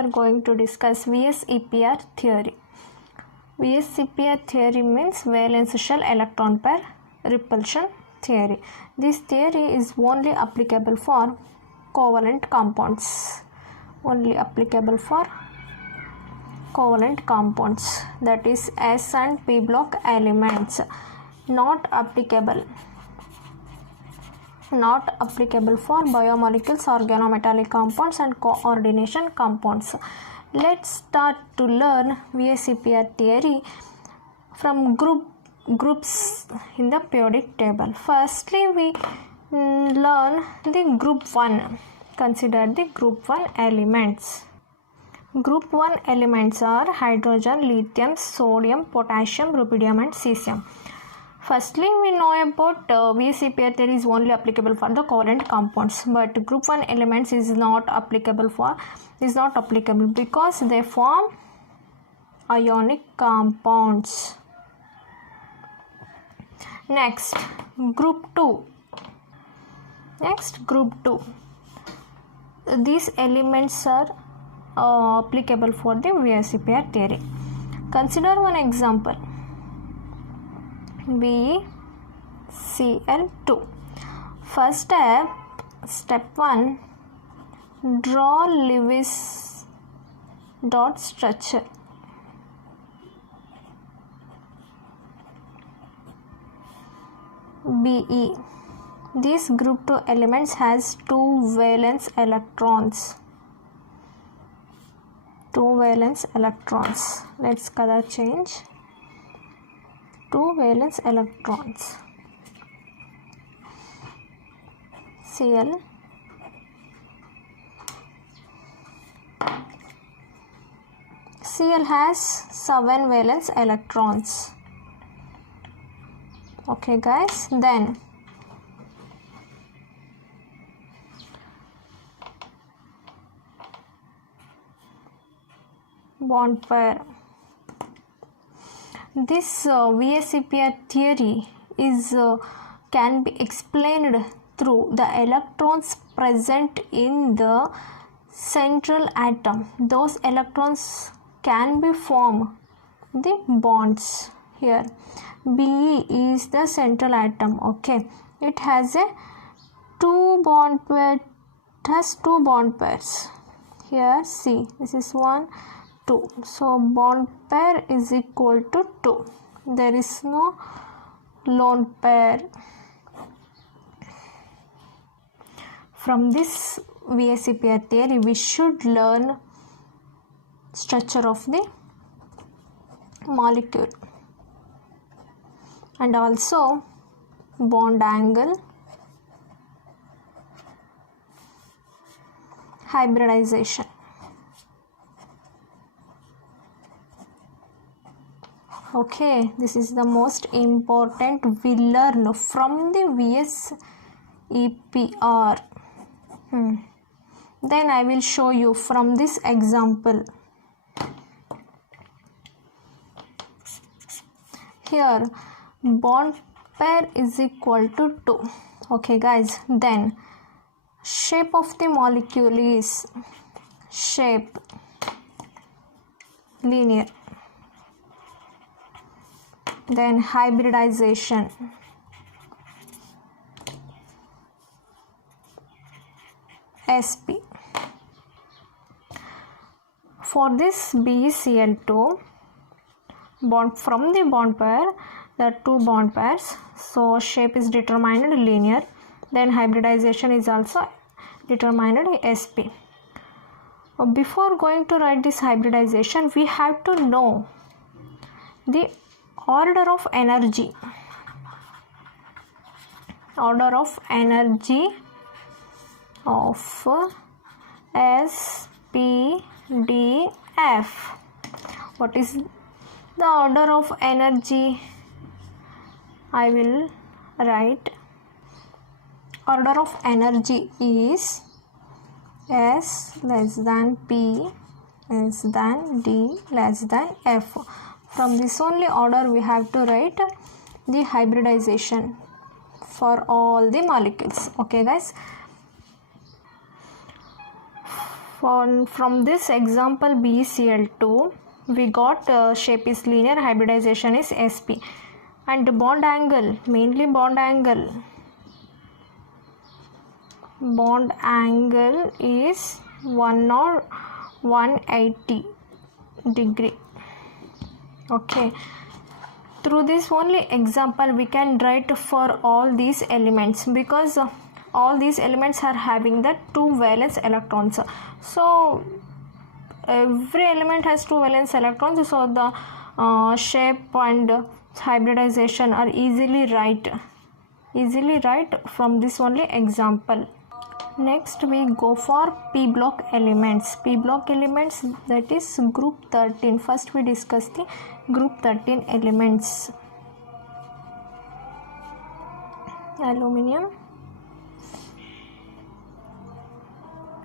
are going to discuss VSEPR theory. VSEPR theory means valence shell electron pair repulsion theory. This theory is only applicable for covalent compounds. Only applicable for covalent compounds, that is S and P block elements. Not applicable for biomolecules, organometallic compounds and coordination compounds. Let's start to learn VSEPR theory from groups in the periodic table. Firstly, we learn the group 1. Consider the group 1 elements. Group 1 elements are hydrogen, lithium, sodium, potassium, rubidium and cesium. Firstly, we know about VSEPR theory is only applicable for the covalent compounds, but group 1 elements is not applicable because they form ionic compounds. Next, group 2. These elements are applicable for the VSEPR theory. Consider one example. BeCl2. First step 1, draw Lewis dot structure. Be. This group 2 elements has 2 valence electrons. Let's color change. 2 valence electrons. Cl. Cl has 7 valence electrons. Okay guys, then bond pair. This VSEPR theory is can be explained through the electrons present in the central atom. Those electrons can be form the bonds. Here Be is the central atom. Okay, it has a 2 bond pairs. Here C, this is 1, 2. So bond pair is equal to 2. There is no lone pair. From this VSEPR theory, we should learn structure of the molecule and also bond angle, hybridization. Okay, this is the most important we learn from the VSEPR. Then I will show you from this example. Here bond pair is equal to 2. Okay guys, then shape of the molecule is shape linear. Then hybridization. SP. For this BeCl2 bond, from the bond pair there are 2 bond pairs, so shape is determined linear. Then hybridization is also determined SP. Before going to write this hybridization, we have to know the order of energy of SPDF. What is the order of energy? I will write. Order of energy is S less than P less than D less than F. From this only order we have to write the hybridization for all the molecules. Okay guys, From this example BeCl2, we got shape is linear, hybridization is sp, and bond angle, mainly bond angle is 1 or 180 degree. Okay, through this only example we can write for all these elements, because all these elements are having the 2 valence electrons. So every element has 2 valence electrons, so the shape and hybridization are easily right from this only example. Next we go for p block elements. That is group 13. First we discuss the group 13 elements. Aluminium,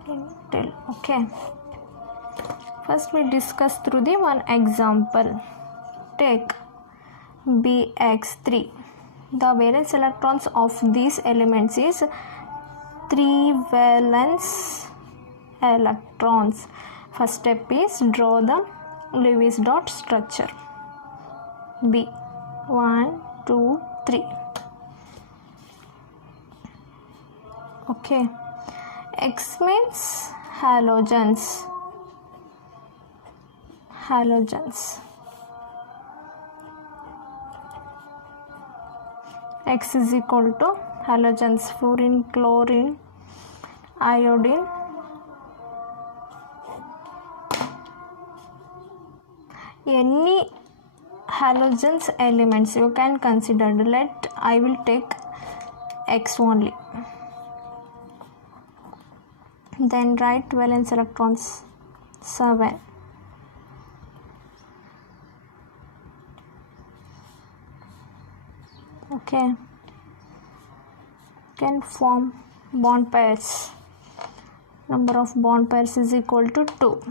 nickel. Okay, first we discuss through the one example. Take Bx3. The valence electrons of these elements is 3 valence electrons. First step is draw the Lewis dot structure. B 1 2 3. Okay, X means halogens. X is equal to halogens: fluorine, chlorine, iodine, any halogens elements you can consider. I will take X only. Then write valence electrons 7. Okay, can form bond pairs. Number of bond pairs is equal to 2.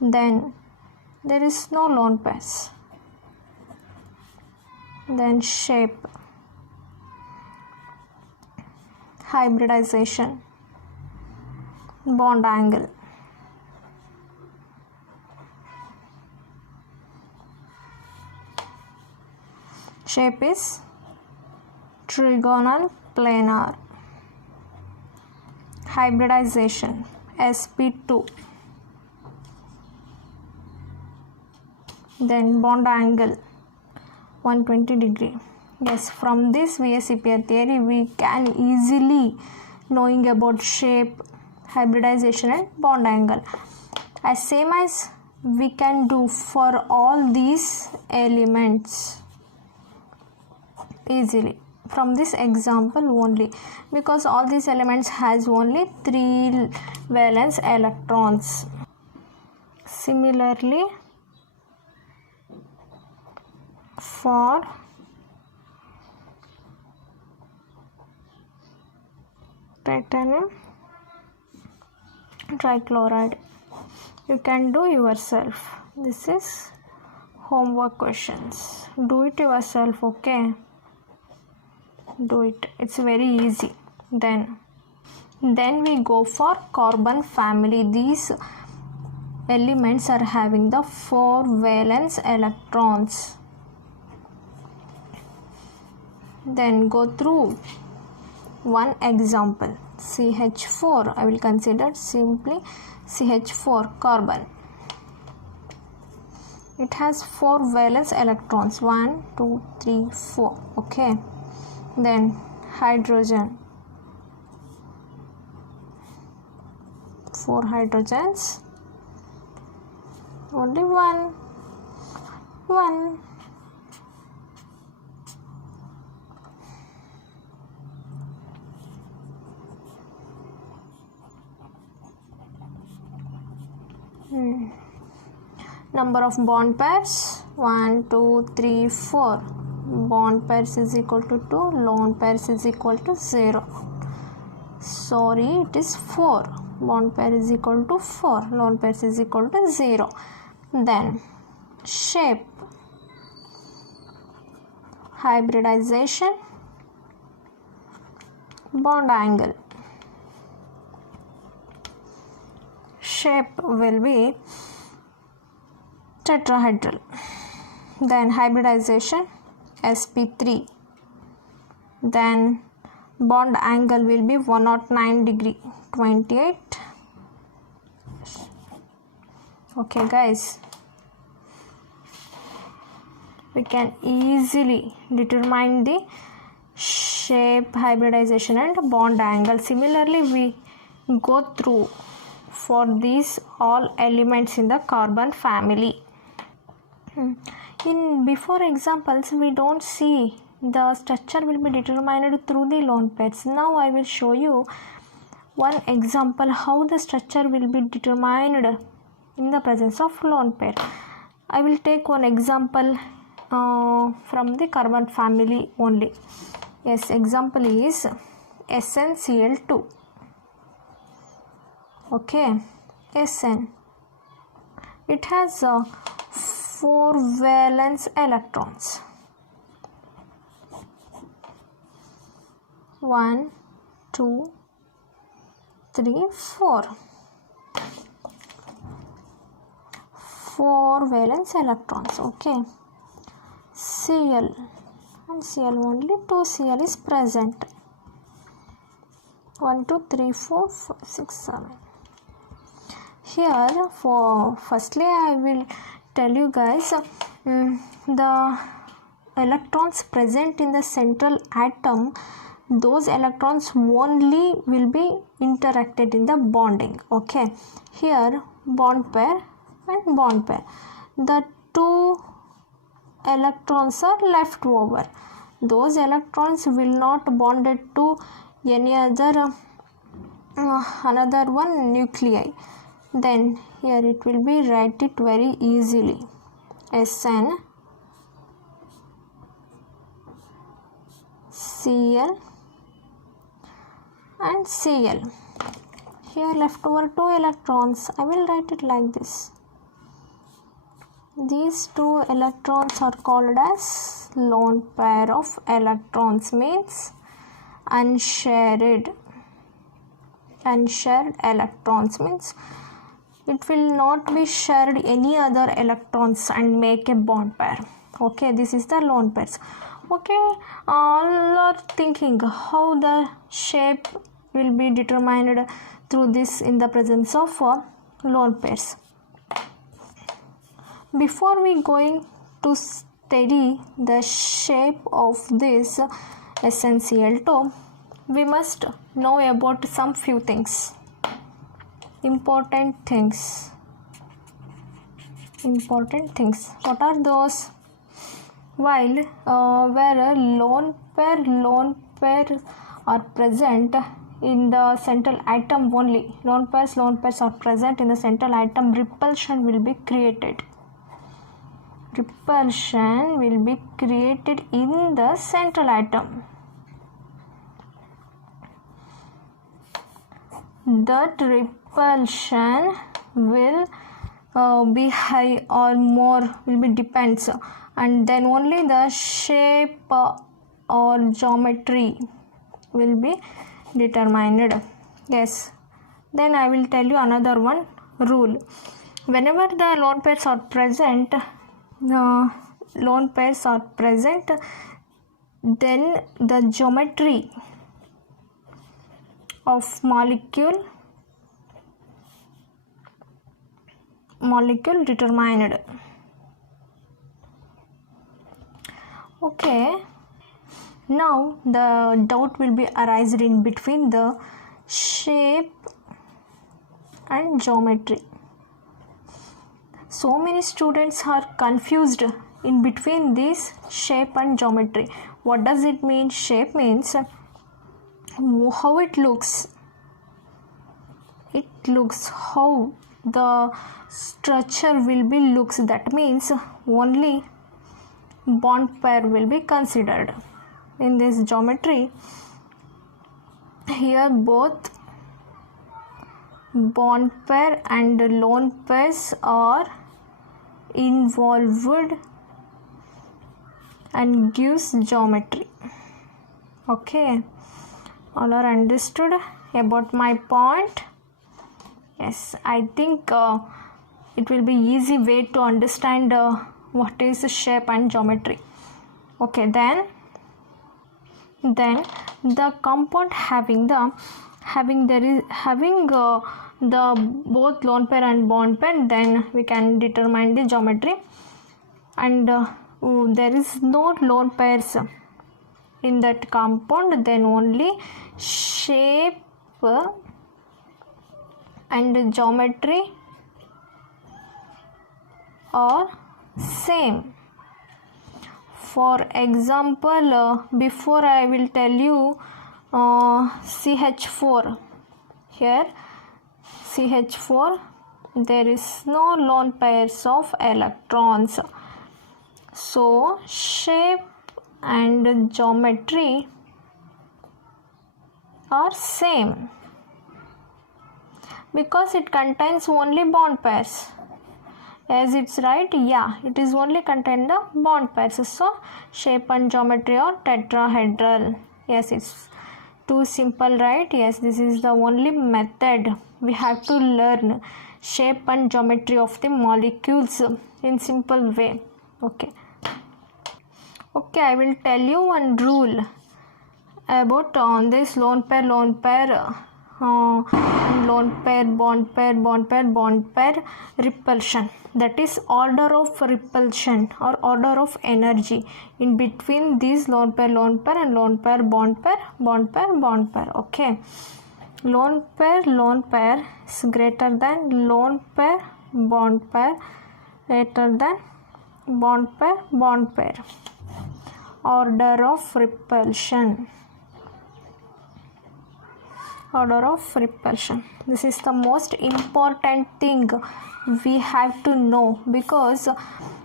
Then there is no lone pairs. Then shape, hybridization, bond angle. Shape is trigonal planar. Hybridization sp2. Then bond angle 120 degree. Yes, from this VSEPR theory we can easily knowing about shape, hybridization and bond angle, as same as we can do for all these elements easily from this example only, because all these elements has only 3 valence electrons. Similarly, for titanium trichloride, you can do yourself. This is homework questions. Do it yourself, okay? Do it. It's very easy. Then we go for carbon family. These elements are having the 4 valence electrons. Then go through one example. CH4. I will consider simply CH4 carbon. It has 4 valence electrons. 1 2 3 4. Okay. Then hydrogen, 4 hydrogens, only one. Number of bond pairs 1 2 3 4. Bond pairs is equal to 2, lone pairs is equal to 0. Sorry, it is 4. Bond pair is equal to 4, lone pairs is equal to 0. Then shape, hybridization, bond angle. shape will be tetrahedral. Then hybridization sp3. Then bond angle will be 109 degree 28. Okay guys, we can easily determine the shape, hybridization and bond angle. Similarly, we go through for these all elements in the carbon family. In before examples, we don't see the structure will be determined through the lone pairs. Now I will show you one example how the structure will be determined in the presence of lone pair. I will take one example from the carbon family only. Yes, example is SnCl2. Okay, Sn. It has 4 valence electrons. 1, 2, 3, 4. 4 valence electrons. Okay. Cl and Cl only 2 Cl is present. 1, 2, 3, 4, 5, 6, 7. Here, for firstly, I will tell you guys the electrons present in the central atom. Those electrons only will be interacted in the bonding. Okay. Here, bond pair and bond pair. The 2 electrons are left over. Those electrons will not bonded to any other another one nuclei. Then here it will be write it very easily. Sn Cl and Cl. Here left over 2 electrons. I will write it like this. These 2 electrons are called as lone pair of electrons, means unshared electrons, means it will not be shared any other electrons and make a bond pair. Okay, this is the lone pairs. Okay, all are thinking how the shape will be determined through this in the presence of lone pairs. Before we going to study the shape of this SnCl2, we must know about some few things. Important things. What are those? While where lone pair are present in the central atom only, lone pairs are present in the central atom, repulsion will be created. Repulsion will be created in the central atom. That repulsion will be high or more, will be depends, and then only the shape or geometry will be determined. Yes. Then I will tell you another one rule. Whenever the lone pairs are present, then the geometry of molecule determined. Okay, now the doubt will be arised in between the shape and geometry. So many students are confused in between this shape and geometry. What does it mean? Shape means how it looks. It looks how the structure will be looks. That means only bond pair will be considered. In this geometry, here both bond pair and lone pairs are involved and gives geometry. Okay, all are understood about my point? Yes, I think it will be easy way to understand what is shape and geometry. Okay, then the compound having the both lone pair and bond pair, then we can determine the geometry. And there is no lone pairs in that compound, then only shape and geometry are same. For example, before I will tell you CH4. Here CH4, there is no lone pairs of electrons, so shape and geometry are same because it contains only bond pairs. As it's right, yeah, it is only contain the bond pairs, so shape and geometry are tetrahedral. Yes, it's too simple, right? Yes, this is the only method we have to learn shape and geometry of the molecules in simple way. Okay, I will tell you one rule about this lone pair, lone pair, bond pair repulsion. That is order of repulsion or order of energy in between these lone pair and lone pair, bond pair. Okay, lone pair is greater than lone pair, bond pair, greater than bond pair. Order of repulsion. This is the most important thing we have to know, because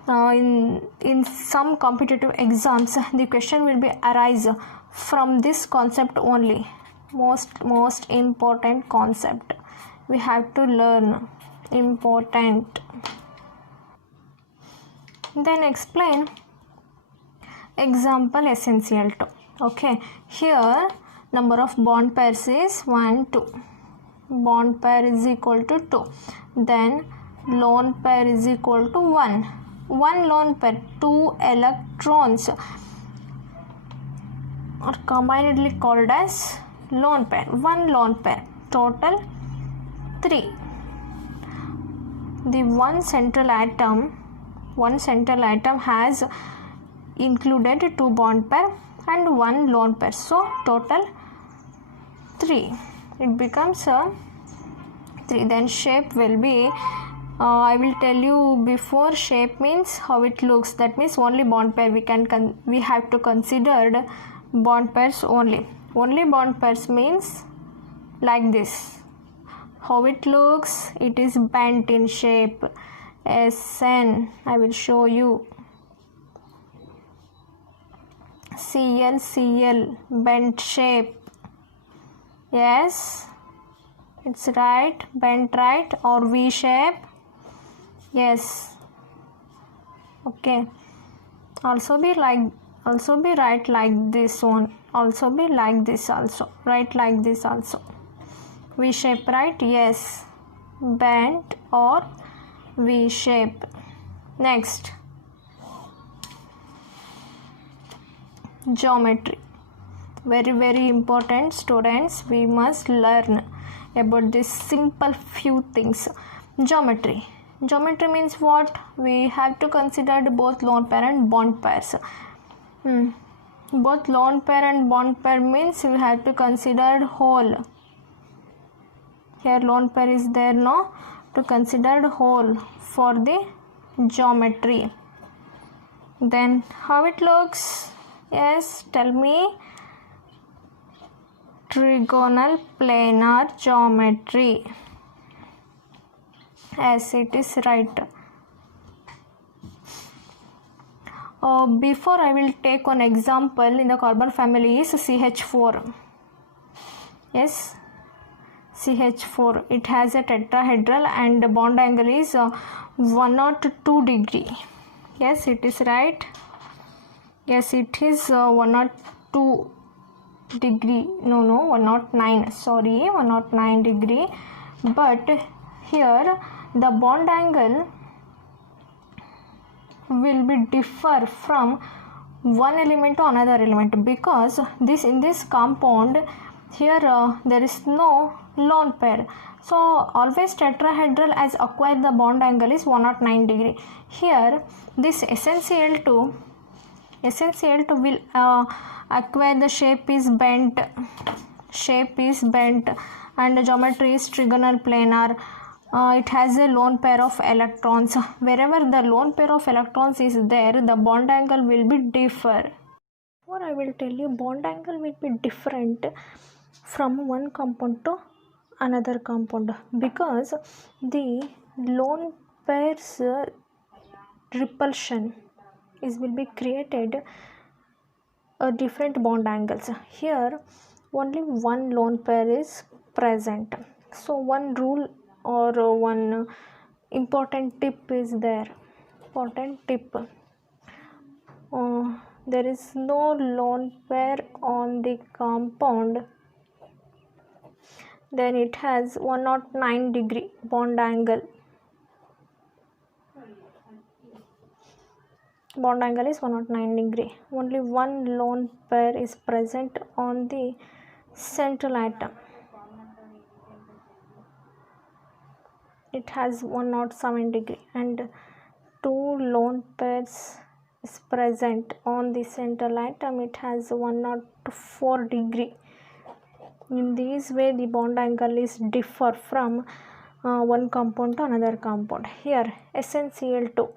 in some competitive exams the question will be arise from this concept only. Most important concept we have to learn. Important. Then explain example essential 2. Okay, here number of bond pairs is 1, 2. Bond pair is equal to 2. Then lone pair is equal to 1. 1 lone pair, 2 electrons are combinedly called as lone pair. 1 lone pair, total 3. The one central atom has included 2 bond pair and 1 lone pair, so total 3. It becomes a 3. Then shape will be I will tell you before. Shape means how it looks, that means only bond pair we have to consider bond pairs only. Bond pairs means like this. How it looks, it is bent in shape. SN, I will show you. Cl, bent shape. Yes, it's right, bent right, or V shape. Yes. Okay. Also be right like this one. Also be like this also. Right like this also. V shape, right? Yes. Bent or V shape. Next. Geometry. Very important, students. We must learn about this simple few things. Geometry means what? We have to consider both lone pair and bond pairs. Both lone pair and bond pair means we have to consider whole. Here lone pair is there, no? To consider whole for the geometry. Then how it looks? Yes, tell me. Trigonal planar geometry. Yes, it is right. Before I will take one example in the carbon family is CH4. Yes, CH4. It has a tetrahedral and the bond angle is 102 degree. Yes, it is right. Yes, it is 102 degree. No, 109. Sorry, 109 degree. But here the bond angle will be differ from one element to another element, because in this compound here there is no lone pair. So always tetrahedral as acquired the bond angle is 109 degree. Here this SnCl2 will acquire the shape is bent and the geometry is trigonal planar. It has a lone pair of electrons. Wherever the lone pair of electrons is there, the bond angle will be differ. Or I will tell you, bond angle will be different from one compound to another compound, because the lone pairs repulsion will be created different bond angles. Here only one lone pair is present. So one rule or one important tip is there. There is no lone pair on the compound, then it has 109 degree bond angle. Bond angle is 109 degree. Only one lone pair is present on the central atom. It has 107 degree, and two lone pairs is present on the central atom. It has 104 degree. In this way the bond angle is differ from one compound to another compound. Here SnCl2,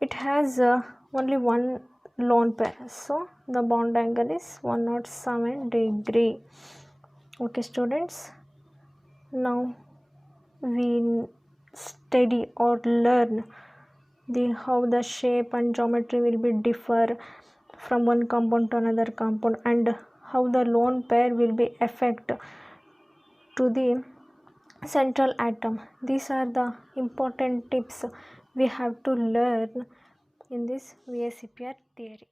it has only one lone pair, so the bond angle is 107 degree. Okay students, now we study or learn how the shape and geometry will be differ from one compound to another compound, and how the lone pair will be affect to the central atom. These are the important tips we have to learn in this VSEPR theory.